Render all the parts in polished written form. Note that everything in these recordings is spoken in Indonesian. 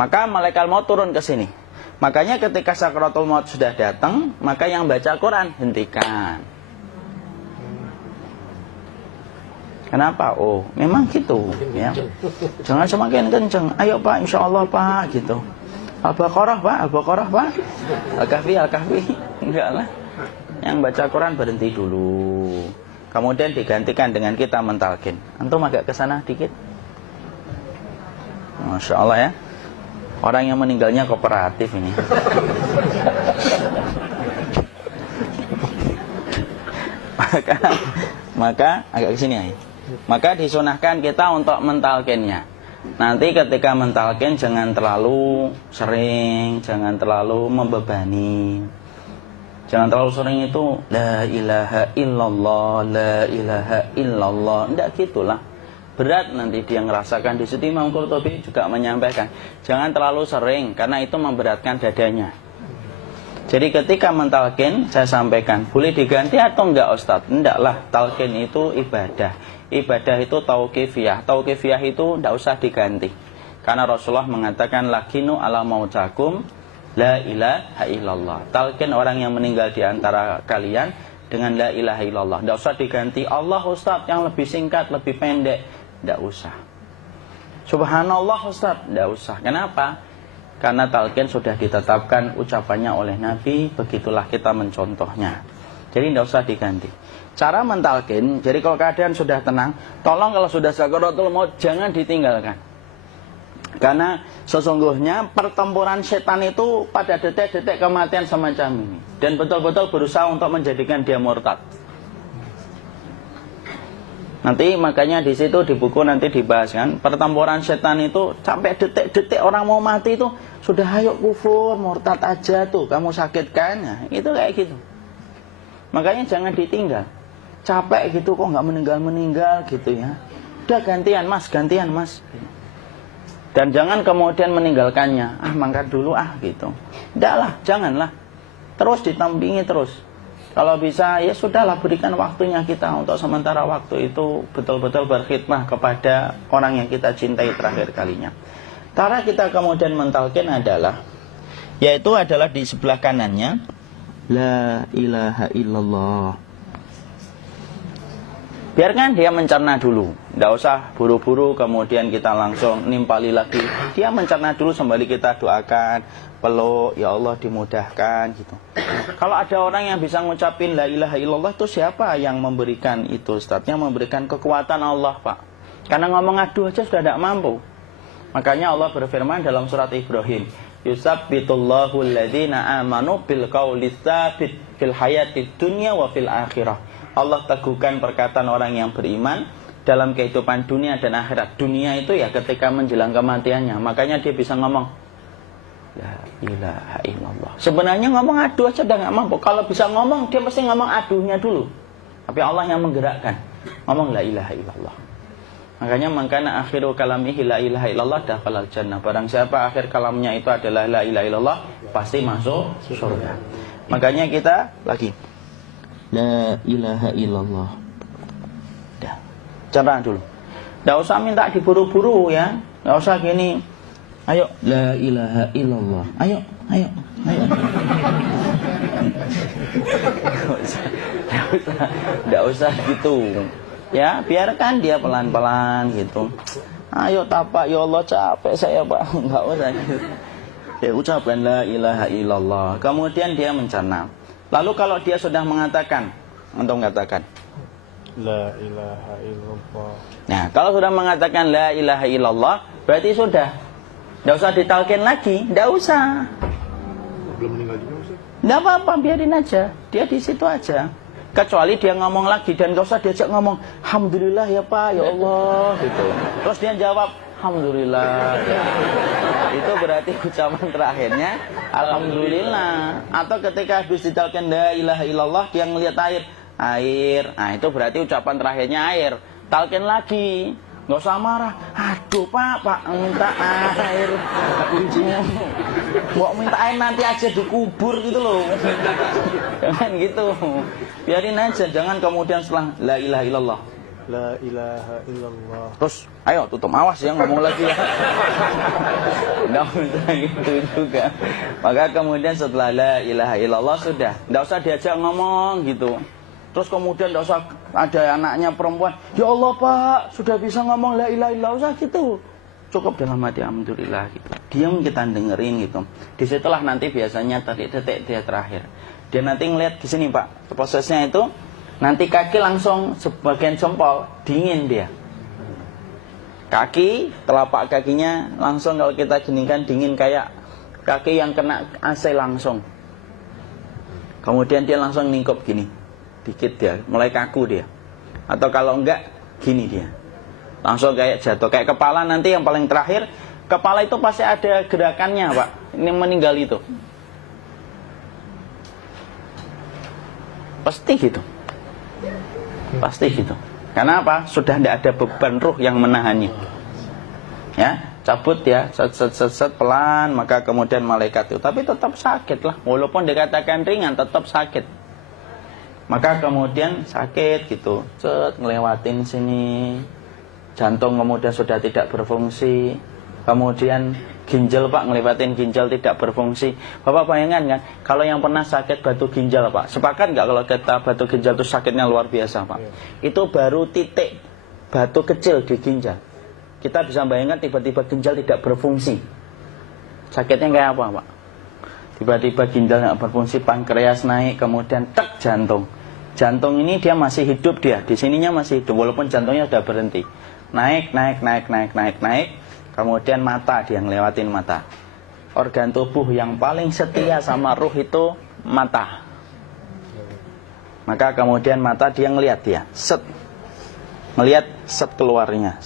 maka malaikat maut turun ke sini. Makanya ketika sakaratul maut sudah datang, maka yang baca Quran hentikan. Kenapa? Oh, memang gitu ya. Jangan semakin kenceng. Ayo Pak, insya Allah Pak, gitu. Al-Baqarah Pak, Al-Baqarah Pak. Al-Kahfi, Al-Kahfi. Enggak lah. Yang baca Quran berhenti dulu. Kemudian digantikan dengan kita mentalkin. Antum agak ke sana dikit. Masya Allah ya. Orang yang meninggalnya kooperatif ini. maka agak ke sini ya. Maka disunahkan kita untuk mentalkinnya. Nanti ketika mentalkin jangan terlalu sering, jangan terlalu membebani. Jangan terlalu sering itu la ilaha illallah, la ilaha illallah. Tidak gitulah. Berat nanti dia ngerasakan. Di situ Imam Qurtubi juga menyampaikan, jangan terlalu sering karena itu memberatkan dadanya. Jadi ketika mentalkin, saya sampaikan, boleh diganti atau enggak Ustadz? Enggak lah, talkin itu ibadah. Ibadah itu tauqifiyah. Tauqifiyah itu enggak usah diganti. Karena Rasulullah mengatakan, lakinu ala mautakum la ilaha illallah. Talkin orang yang meninggal di antara kalian dengan la ilaha illallah. Enggak usah diganti Allah Ustadz yang lebih singkat, lebih pendek. Enggak usah. Subhanallah Ustadz, enggak usah. Kenapa? Karena talqin sudah ditetapkan ucapannya oleh Nabi, begitulah kita mencontohnya. Jadi tidak usah diganti. Cara mentalqin, jadi kalau keadaan sudah tenang, tolong kalau sudah sakaratul maut jangan ditinggalkan. Karena sesungguhnya pertempuran setan itu pada detik-detik kematian semacam ini. Dan betul-betul berusaha untuk menjadikan dia murtad. Nanti makanya di situ di buku nanti dibahas kan, pertempuran setan itu sampai detik-detik orang mau mati itu sudah ayo kufur, murtad aja tuh, kamu sakit kan? Nah, itu kayak gitu. Makanya jangan ditinggal. Capek gitu kok nggak meninggal gitu ya. Udah gantian mas. Dan jangan kemudian meninggalkannya. Mangkat dulu gitu. Enggak lah, janganlah. Terus ditampingi terus. Kalau bisa ya sudahlah, berikan waktunya kita untuk sementara waktu itu betul-betul berkhidmah kepada orang yang kita cintai terakhir kalinya. Cara kita kemudian mentalkin adalah, yaitu adalah di sebelah kanannya la ilaha illallah. Biarkan dia mencerna dulu, tidak usah buru-buru kemudian kita langsung nimpali lagi. Dia mencerna dulu sembari kita doakan, peluk, ya Allah dimudahkan gitu. Kalau ada orang yang bisa ngucapin la ilaha illallah, itu siapa yang memberikan itu Ustaz? Yang memberikan kekuatan Allah Pak. Karena ngomong aduh aja sudah tidak mampu. Makanya Allah berfirman dalam surat Ibrahim, yusabbitullahu alladhina amanu bil qawli tsabit fil hayatid dunya wa fil akhirah. Allah teguhkan perkataan orang yang beriman dalam kehidupan dunia dan akhirat. Dunia itu ya ketika menjelang kematiannya. Makanya dia bisa ngomong la ilaha illallah. Sebenarnya ngomong aduh aja udah gak mampu. Kalau bisa ngomong, dia pasti ngomong aduhnya dulu. Tapi Allah yang menggerakkan. Ngomong la ilaha illallah. Makanya akhiru kalamihi la ilaha illallah dakhalal jannah. Barang siapa akhir kalamnya itu adalah la ilaha illallah, pasti masuk surga. Makanya kita lagi la ilaha illallah. Dah. Cerna dulu. Enggak usah minta diburu-buru ya. Enggak usah gini. Ayo la ilaha illallah. Ayo. Enggak usah gitu. Ya, biarkan dia pelan-pelan gitu. Ayo tapak, ya Allah capek saya Pak. Enggak usah gitu. Ya ucapkan la ilaha illallah. Kemudian dia mencerna. Lalu kalau dia sudah mengatakan, untuk mengatakan la ilaha illallah. Nah, kalau sudah mengatakan la ilaha illallah, berarti sudah. Tidak usah ditalkin lagi, tidak usah. Belum meninggal juga Ustaz? Tidak apa-apa, biarin aja. Dia di situ aja. Kecuali dia ngomong lagi dan gak usah diajak ngomong alhamdulillah ya Pak, ya Allah gitu. Terus dia jawab alhamdulillah ya. Itu berarti ucapan terakhirnya alhamdulillah. Atau ketika habis ditalkin la ilaha illallah, dia ngelihat air. Nah itu berarti ucapan terakhirnya air. Talkin lagi, nggak usah marah. Aduh Pak minta air. Mau minta air nanti aja dikubur gitu loh. Jangan gitu. Biarin aja, jangan kemudian setelah la ilaha illallah La ilaha illallah. Terus, ayo tutup, awas ya ngomong lagi ya. Nggak bisa gitu juga. Maka kemudian setelah la ilaha illallah sudah, nggak usah diajak ngomong gitu. Terus kemudian nggak usah ada anaknya perempuan, ya Allah Pak, sudah bisa ngomong la ilaha illallah, usah gitu. Cukup dalam hati alhamdulillah gitu. Diam kita dengerin gitu. Disitulah nanti biasanya detik-detik dia terakhir. Dia nanti ngeliat di sini Pak, prosesnya itu nanti kaki langsung sebagian jempol dingin dia. Kaki, telapak kakinya langsung kalau kita geningkan dingin kayak kaki yang kena AC langsung. Kemudian dia langsung ningkup gini, dikit dia, mulai kaku dia. Atau kalau enggak, gini dia, langsung kayak jatuh. Kayak kepala nanti yang paling terakhir, kepala itu pasti ada gerakannya Pak. Ini meninggal itu pasti gitu. Pasti gitu. Karena apa? Sudah tidak ada beban ruh yang menahannya. Ya, cabut ya, set pelan, maka kemudian malaikat itu. Tapi tetap sakit lah, walaupun dikatakan ringan, tetap sakit. Maka kemudian sakit gitu, ngelewatin sini, jantung kemudian sudah tidak berfungsi, kemudian ginjal Pak, ngelewatin ginjal tidak berfungsi. Bapak bayangkan kan, kalau yang pernah sakit batu ginjal Pak, sepakat nggak kalau kita batu ginjal itu sakitnya luar biasa Pak? Itu baru titik batu kecil di ginjal. Kita bisa bayangkan tiba-tiba ginjal tidak berfungsi, sakitnya kayak apa Pak? Tiba-tiba ginjal nggak berfungsi, pankreas naik, kemudian tek jantung. Jantung ini dia masih hidup dia, di sininya masih hidup walaupun jantungnya sudah berhenti. Naik. Kemudian mata, dia ngelewatin mata. Organ tubuh yang paling setia sama ruh itu mata. Maka kemudian mata dia ngelihat dia, ngelihat keluarnya,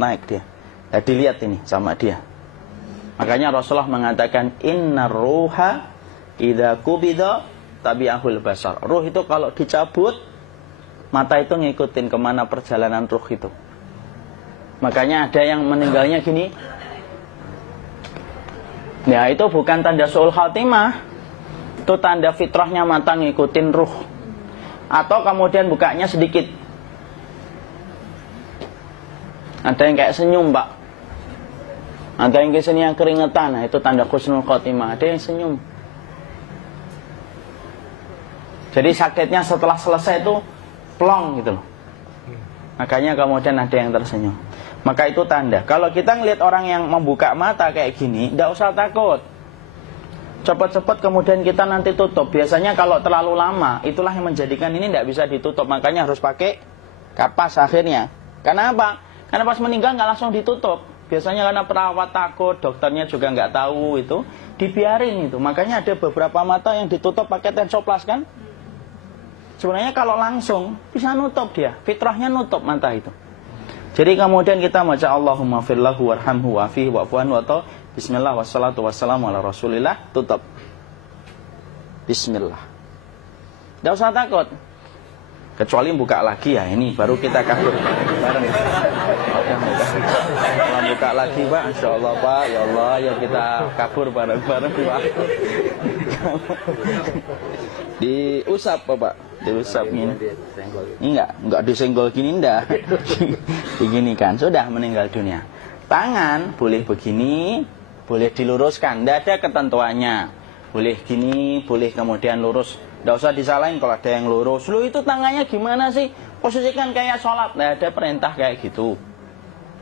naik dia. Ya dilihat ini sama dia. Makanya Rasulullah mengatakan innar ruha idza qubida tabi'ahul basar. Ruh itu kalau dicabut, mata itu ngikutin kemana perjalanan ruh itu. Makanya ada yang meninggalnya gini. Ya itu bukan tanda su'ul khatimah, itu tanda fitrahnya mata ngikutin ruh. Atau kemudian bukanya sedikit. Ada yang kayak senyum Pak, ada yang kesini yang keringetan, nah itu tanda husnul khotimah. Ada yang senyum. Jadi sakitnya setelah selesai itu plong gitu loh. Makanya kemudian ada yang tersenyum. Maka itu tanda. Kalau kita ngelihat orang yang membuka mata kayak gini, tidak usah takut. Cepat-cepat kemudian kita nanti tutup. Biasanya kalau terlalu lama, itulah yang menjadikan ini tidak bisa ditutup. Makanya harus pakai kapas akhirnya. Karena apa? Karena pas meninggal nggak langsung ditutup. Biasanya karena perawat takut, dokternya juga nggak tahu itu, dibiarin itu. Makanya ada beberapa mata yang ditutup pakai tensoplas kan? Sebenarnya kalau langsung bisa nutup dia, fitrahnya nutup mata itu. Jadi kemudian kita baca Allahumma firlahu warhamhu wa'afihi wa'fuanhu atau bismillah wassalatu wassalamu ala rasulillah, tutup. Bismillah. Tidak usah takut. Kecuali buka lagi ya, ini baru kita kabur bareng. Kalau buka lagi Pak, Insya Allah Pak, ya Allah ya kita kabur bareng-bareng Pak. Diusap Pak, diusap gini. Enggak disenggol gini enggak. Begini kan, sudah meninggal dunia. Tangan boleh begini, boleh diluruskan, enggak ada ketentuannya. Boleh gini, boleh kemudian lurus. Nggak usah disalahin kalau ada yang lurus. Lu itu tangannya gimana sih? Posisikan kayak sholat. Nggak ada perintah kayak gitu.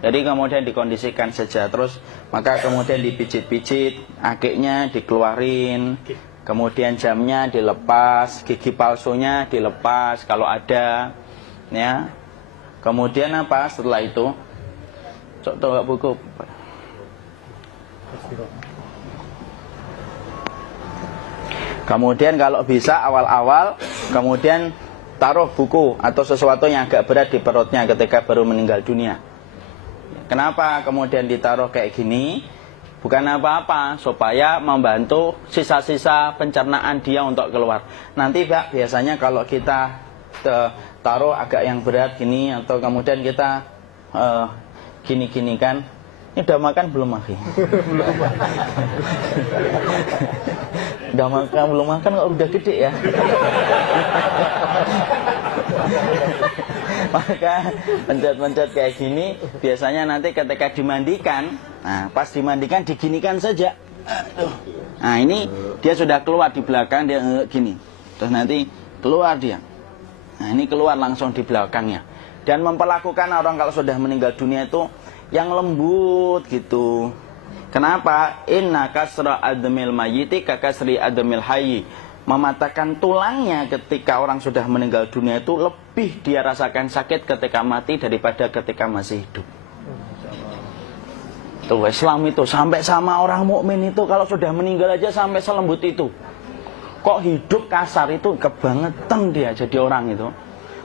Jadi kemudian dikondisikan saja. Terus maka kemudian dipijit-pijit, akiknya dikeluarin, kemudian jamnya dilepas, gigi palsunya dilepas kalau ada, ya. Kemudian apa? Setelah itu, coba buku. Kemudian kalau bisa awal-awal, kemudian taruh buku atau sesuatu yang agak berat di perutnya ketika baru meninggal dunia. Kenapa kemudian ditaruh kayak gini? Bukan apa-apa, supaya membantu sisa-sisa pencernaan dia untuk keluar. Nanti Pak, biasanya kalau kita taruh agak yang berat gini, atau kemudian kita gini-gini kan, ini udah makan belum Maki? Udah makan belum makan kok udah gede ya? Maka pencet-pencet kayak gini biasanya nanti ketika dimandikan, nah pas dimandikan diginikan saja. Nah ini dia sudah keluar di belakang, dia gini, terus nanti keluar dia. Nah ini keluar langsung di belakangnya. Dan memperlakukan orang kalau sudah meninggal dunia itu yang lembut gitu. Kenapa? Inna kasra admil mayyiti kakasri admil hayyi. Mematahkan tulangnya ketika orang sudah meninggal dunia itu lebih dia rasakan sakit ketika mati daripada ketika masih hidup. Tuh Islam itu sampai sama orang mukmin itu kalau sudah meninggal aja sampai selembut itu. Kok hidup kasar itu kebangetan dia jadi orang itu.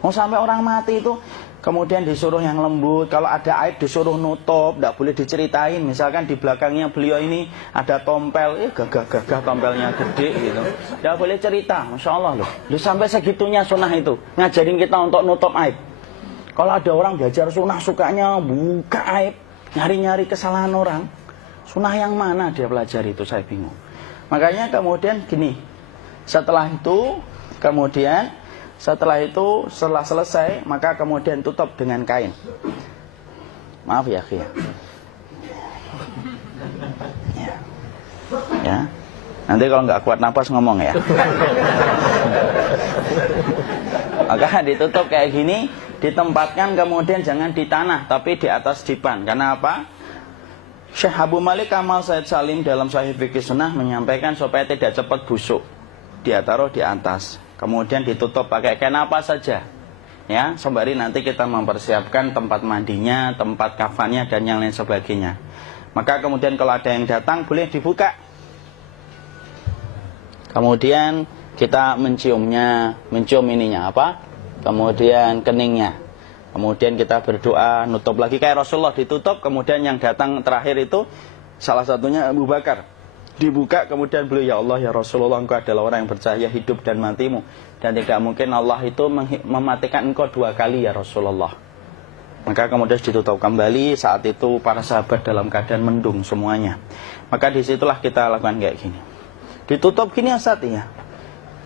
Mau sampai orang mati itu kemudian disuruh yang lembut, kalau ada aib disuruh nutup, tidak boleh diceritain. Misalkan di belakangnya beliau ini ada tompel, gagah-gagah tompelnya gede gitu, tidak boleh cerita. Masya Allah loh, sampai segitunya sunnah itu ngajarin kita untuk nutup aib. Kalau ada orang belajar sunnah sukanya buka aib, nyari-nyari kesalahan orang, sunnah yang mana dia pelajari itu saya bingung. Makanya kemudian gini, setelah selesai maka kemudian tutup dengan kain. Maaf ya, ya. Ya. Nanti kalau nggak kuat napas ngomong ya. Maka ditutup kayak gini, ditempatkan kemudian jangan di tanah tapi di atas dipan. Karena apa? Syekh Abu Malik Kamal Said Salim dalam Sahih Fikih Sunnah menyampaikan supaya tidak cepat busuk. Dia taruh di atas. Kemudian ditutup pakai kain apa saja, ya, sembari nanti kita mempersiapkan tempat mandinya, tempat kafannya dan yang lain sebagainya. Maka kemudian kalau ada yang datang boleh dibuka. Kemudian kita mencium ininya apa? Kemudian keningnya. Kemudian kita berdoa, nutup lagi kayak Rasulullah ditutup. Kemudian yang datang terakhir itu salah satunya Abu Bakar. Dibuka kemudian beliau, ya Allah ya Rasulullah, engkau adalah orang yang percaya hidup dan matimu, dan tidak mungkin Allah itu mematikan engkau 2 kali ya Rasulullah. Maka kemudian ditutup kembali. Saat itu para sahabat dalam keadaan mendung semuanya. Maka disitulah kita lakukan kayak gini, ditutup gini Ustaz ya.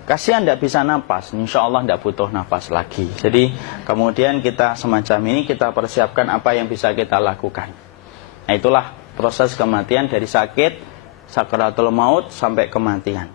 Kasihan tidak bisa nafas, insya Allah tidak butuh nafas lagi. Jadi kemudian kita semacam ini kita persiapkan apa yang bisa kita lakukan. Nah itulah proses kematian dari sakit sakaratul maut sampai kematian.